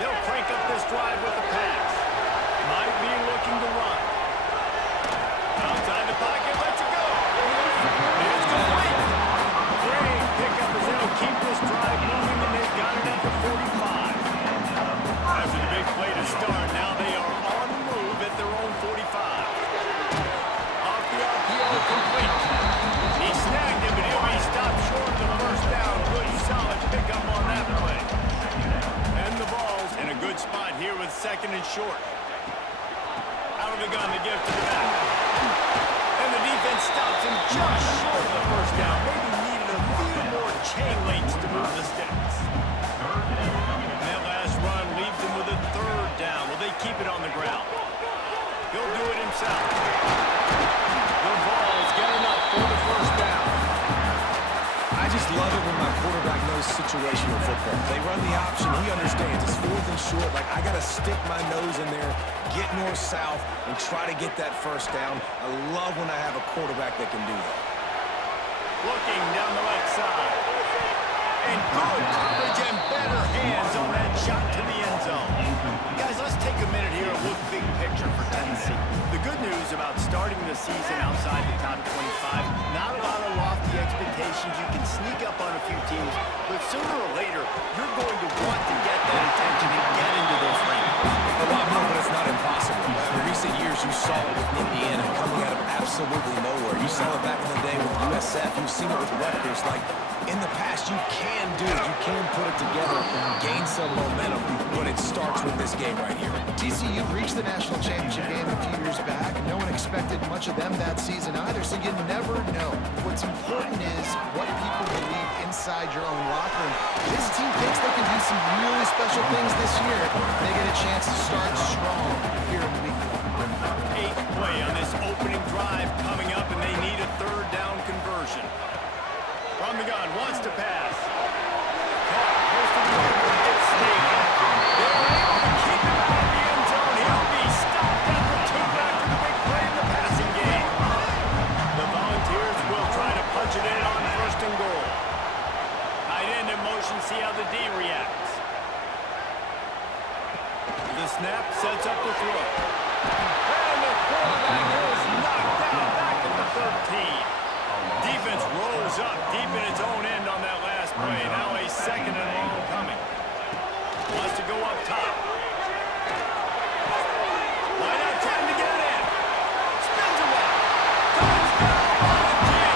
They'll crank up this drive with the pass. Might be looking to run. Outside the pocket, lets it go. It's complete. Great pickup as they'll keep this drive moving, and they've got it at the 45. After the big play to start, now they are on the move at their own 45. Off the RPO, complete. He snagged him, but he'll be stopped short of the first down. Good, solid pickup on that play. And the ball's in a good spot here with second and short. Out of the gun to give to the back. And the defense stops him just short of the first down. Maybe needed a few more chain links to move the sticks. And that last run leaves him with a third down. Will they keep it on the ground? He'll do it himself. The Vols get enough for the first down. I just love it when my quarterback knows situational football. They run the option. He understands. It's fourth and short. Like, I got to stick my nose in there, get north-south, and try to get that first down. I love when I have a quarterback that can do that. Looking down the left side. And good coverage and better hands on that shot to the end zone. Guys, let's take a minute here and look big picture for Tennessee. The good news about starting the season outside the top 25, not a lot of lofty expectations. You can sneak up on a few teams, but sooner or later, you're going to want to get that attention and get into those rankings. A lot more, but it's not impossible. In recent years, you saw it with Indiana coming out of absolutely nowhere. You saw it back in the day with USF. You've seen it with Rutgers. Like, in the past, you can do it. You can put it together, gain some momentum, but it starts with this game right here. TCU reached the national championship game a few years back. No one expected much of them that season either, so you never know. What's important is what people believe inside your own locker room. This team thinks they can do some really special things this year. They get a chance to start strong here in week 1. Eighth play on this opening drive coming up, and they need a third down conversion. From the gun, wants to pass. Caught, close to the marker, gets State. They're able to keep him out of the end zone. He'll be stopped at the 2 after the big play in the passing game. The Volunteers will try to punch it in on first and goal. Tight end in motion, see how the D reacts. The snap sets up the throw. And the quarterback is knocked down back at the 13. Defense rolls up deep in its own end on that last play. Now a second and long coming. Wants to go up top. Line out, trying to get it in. Spins away. Touchdown, Volunteer.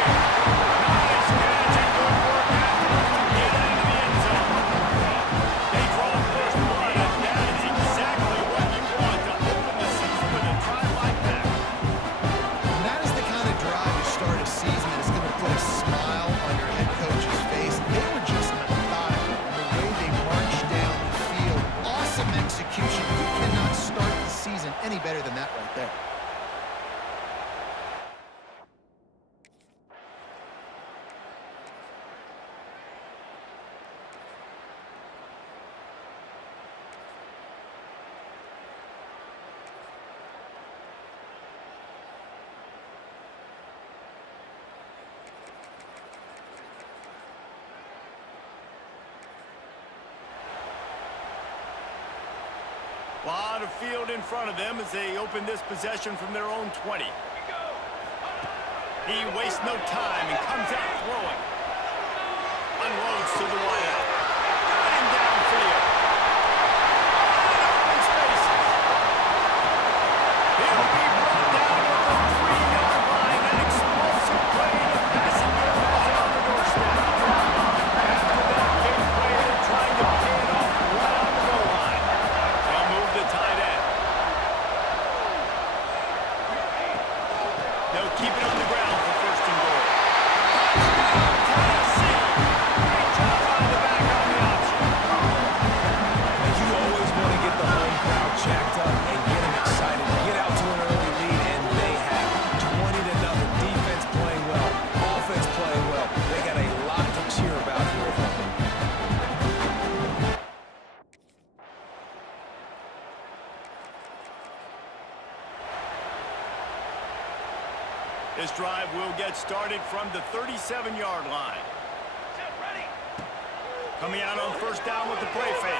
Nice catch and good work afterwards to get it into the end zone. They draw first blood, and that is exactly what you want to open the season with a drive like that. And that is the kind of drive to start a season that is going to put a smile on your head coach's face. They were just methodical in the way they marched down the field. Awesome execution. You cannot start the season any better than that right there. Lot of field in front of them as they open this possession from their own 20. He wastes no time and comes out throwing. Unloads to the wideout. Got him downfield. Open spaces. He'll be brought down at the 3-yard line. An explosive play in the passing game has it on the doorstep. After that big play, they're trying to pay it off right on the goal line. They'll move the tight end. They'll keep it on the ground for first and goal. Touchdown, Tennessee! Great job by the back on the option. And you always want to get the home crowd jacked up and get them excited. Get out to an early lead, and they have 20-0. Defense playing well, offense playing well. They got a lot to cheer about here at home. This drive will get started from the 37-yard line. Coming out on first down with the play fake.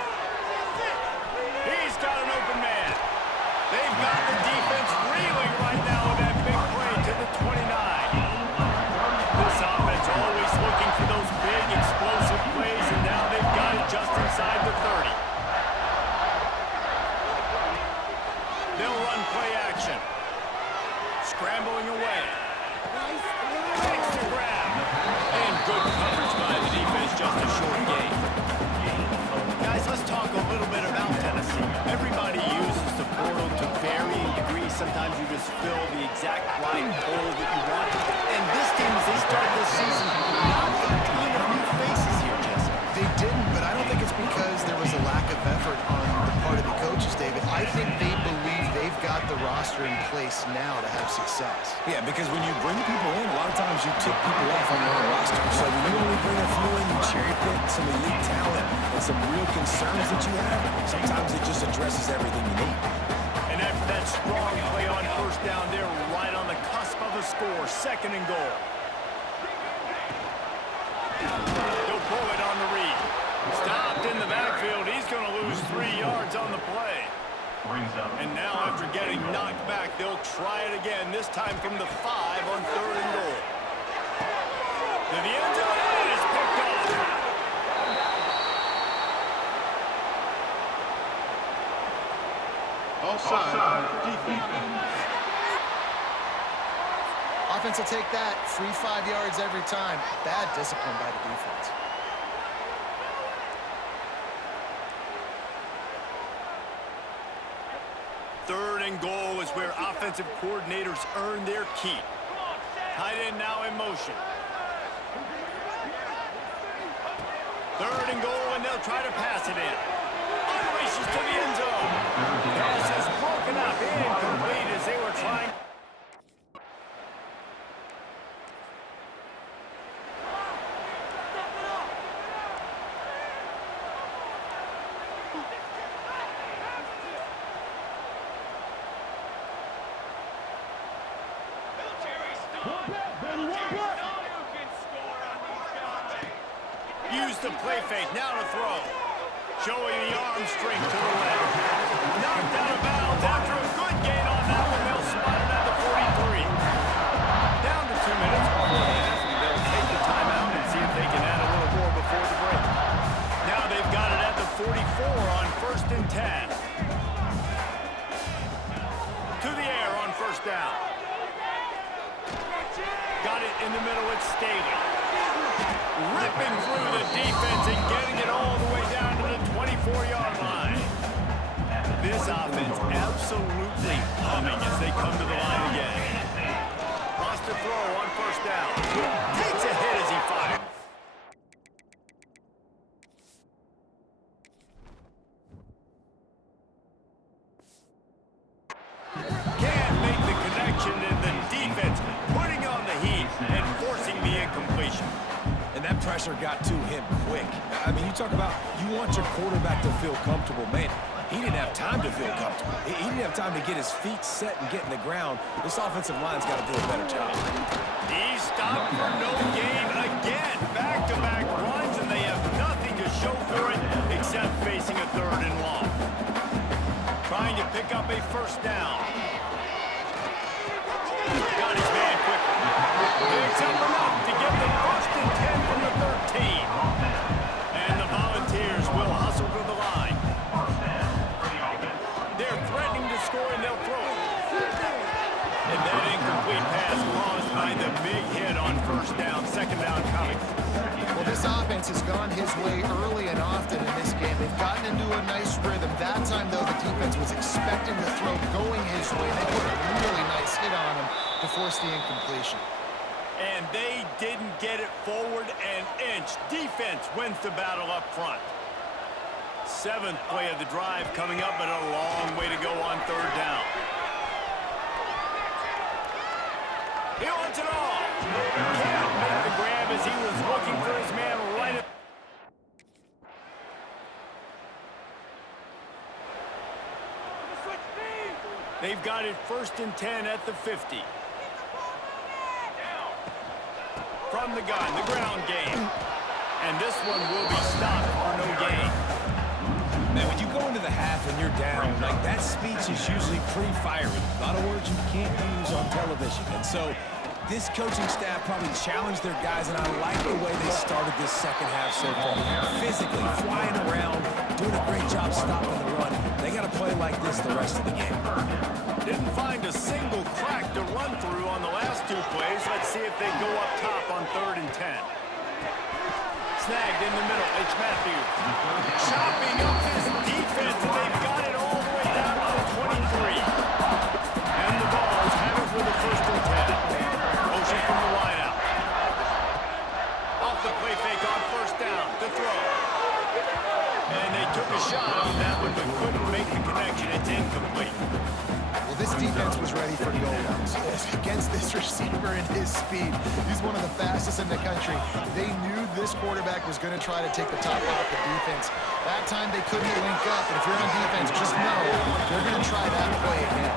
play action. Scrambling away. Takes the grab. And good coverage by the defense, just a short game. Guys, let's talk a little bit about Tennessee. Everybody uses the portal to varying degrees. Sometimes you just fill the exact right hole that you want. And this team, as they start this season, not a ton of new faces here, Jesse. They didn't, but I don't think it's because there was a lack of effort on the part of the coaches, David. I think they believe they've got the roster in place now to have success. Yeah, because when you bring people in, a lot of times you tick people off on your own roster. So when you only bring a few in, you cherry pick some elite talent and some real concerns that you have, sometimes it just addresses everything you need. And after that strong play on first down, they're right on the cusp of a score. 2nd and goal. They'll pull it on the read. Stopped in the backfield. He's going to lose 3 yards on the play. And now after getting knocked back, they'll try it again, this time from the 5 on 3rd and goal. To the end zone, and it's picked off. Offside, defense. Offense will take that. Free 5 yards every time. Bad discipline by the defense. Third and goal is where offensive coordinators earn their keep. Tight end now in motion. 3rd and goal, and they'll try to pass it in. Unleashes to the end zone. Pass is broken up, incomplete as they were trying. Use the play fake, now to throw. Showing the arm strength to the left. Knocked out of bounds after a good gain on that one. They'll spot it at the 43. Down to 2 minutes before the half. They'll take the timeout and see if they can add a little more before the break. Now they've got it at the 44 on 1st and 10. To the air on 1st down. Got it in the middle, it's Staley. Ripping through the defense and getting it all the way down to the 24-yard line. This offense absolutely humming as they come to the line again. Lost a throw on 1st down. Takes a hit as he fires. Can't make the connection, and the defense putting on the heat and forcing the incompletion. And that pressure got to him quick. I mean, you talk about you want your quarterback to feel comfortable. Man, he didn't have time to feel comfortable. He didn't have time to get his feet set and get in the ground. This offensive line's got to do a better job. He's stopped for no gain again. Back-to-back runs, and they have nothing to show for it except facing a 3rd and long. Trying to pick up a 1st down. Got his man quickly. Picks up enough to get the 1st and 10 from the 13. And the Volunteers will hustle to the line. They're threatening to score, and they'll throw it. And that incomplete pass caused by the big hit on 1st down. 2nd down coming. Well, this offense has gone his way early and often in this game. They've gotten into a nice rhythm. That time, though, the defense was expecting the throw going his way. They put a really nice hit on him to force the incompletion. And they didn't get it forward an inch. Defense wins the battle up front. 7th play of the drive coming up, but a long way to go on 3rd down. He wants it all. Can't make the grab as he was looking for his man right at... They've got it 1st and 10 at the 50. From the gun, the ground game. And this one will be stopped for no gain. Man, when you go into the half and you're down, like that speech is usually pretty fiery. A lot of words you can't use on television. And so this coaching staff probably challenged their guys, and I like the way they started this 2nd half so far. Physically, flying around, doing a great job stopping the run. They got to play like this the rest of the game. Didn't find a single crack to run through on the last 2 plays. Let's see if they go up top on 3rd and 10. Snagged in the middle. It's Matthews. Chopping up his defense, and they've got it all the way down to the 23. And the Vols have it with a 1st and 10. Motion from the wideout. Off the play fake on 1st down to throw. And they took a shot on that one, but couldn't make the connection. It's incomplete. Well, this defense was ready for go-downs against this receiver and his speed. He's one of the fastest in the country. They knew this quarterback was going to try to take the top off the defense. That time they couldn't link up, and if you're on defense, just know they're going to try that play again.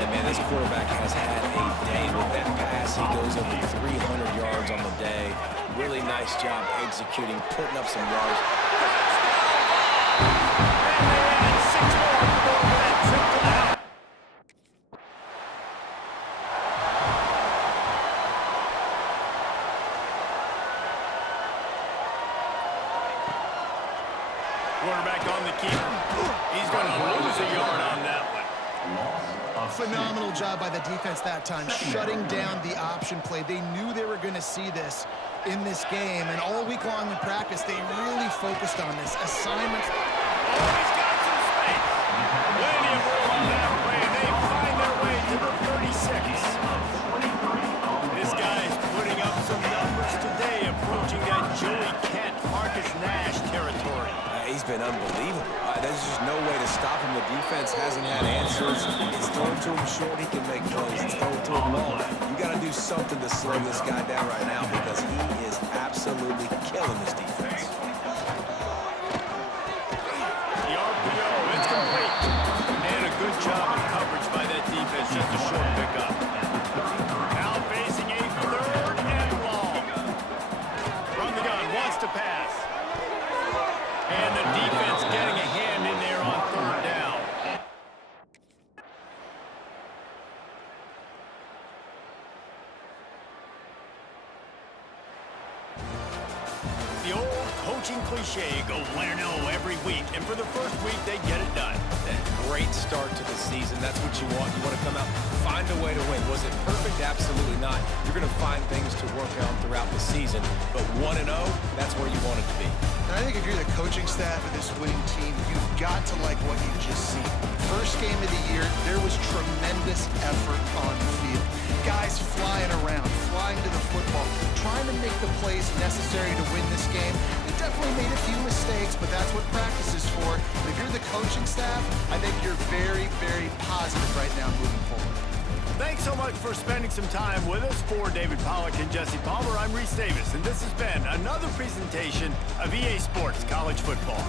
And man, this quarterback has had a day with that pass. He goes over 300 yards on the day. Really nice job executing, putting up some yards. Quarterback on the keeper. He's going to lose a yard on that one. Phenomenal job by the defense that time, shutting down the option play. They knew they were going to see this in this game, and all week long in practice, they really focused on this assignment. Oh, he's got some space. Plenty of room on that play. They find their way to the 36. This guy's putting up some numbers today, approaching that Joey Kent, Marcus Nash territory. He's been unbelievable. There's just no way to stop him. The defense hasn't had answers. It's thrown to him short, he can make plays. It's thrown to him long. You got to do something to slow this guy down right now because he is absolutely killing this defense. The RPO, it's complete. And a good job of coverage by that defense. Just a short pickup. Now facing a 3rd and long. From the gun, wants to pass. And the defense getting a hand in there on 3rd down. The old coaching cliche, go win or no every week. And for the first week, they get it done. Great start to the season. That's what you want. You want to come out, find a way to win. Was it perfect? Absolutely not. You're going to find things to work on throughout the season. But 1-0, that's where you want it to be. And I think if you're the coaching staff of this winning team, you've got to like what you've just seen. First game of the year, there was tremendous effort on the field. Guys flying around, flying to the football, trying to make the plays necessary to win this game. They definitely made a few mistakes, but that's what practice is for. And if you're the coaching staff, I think you're very, very positive right now moving forward. Thanks so much for spending some time with us. For David Pollack and Jesse Palmer, I'm Reese Davis, and this has been another presentation of EA Sports College Football.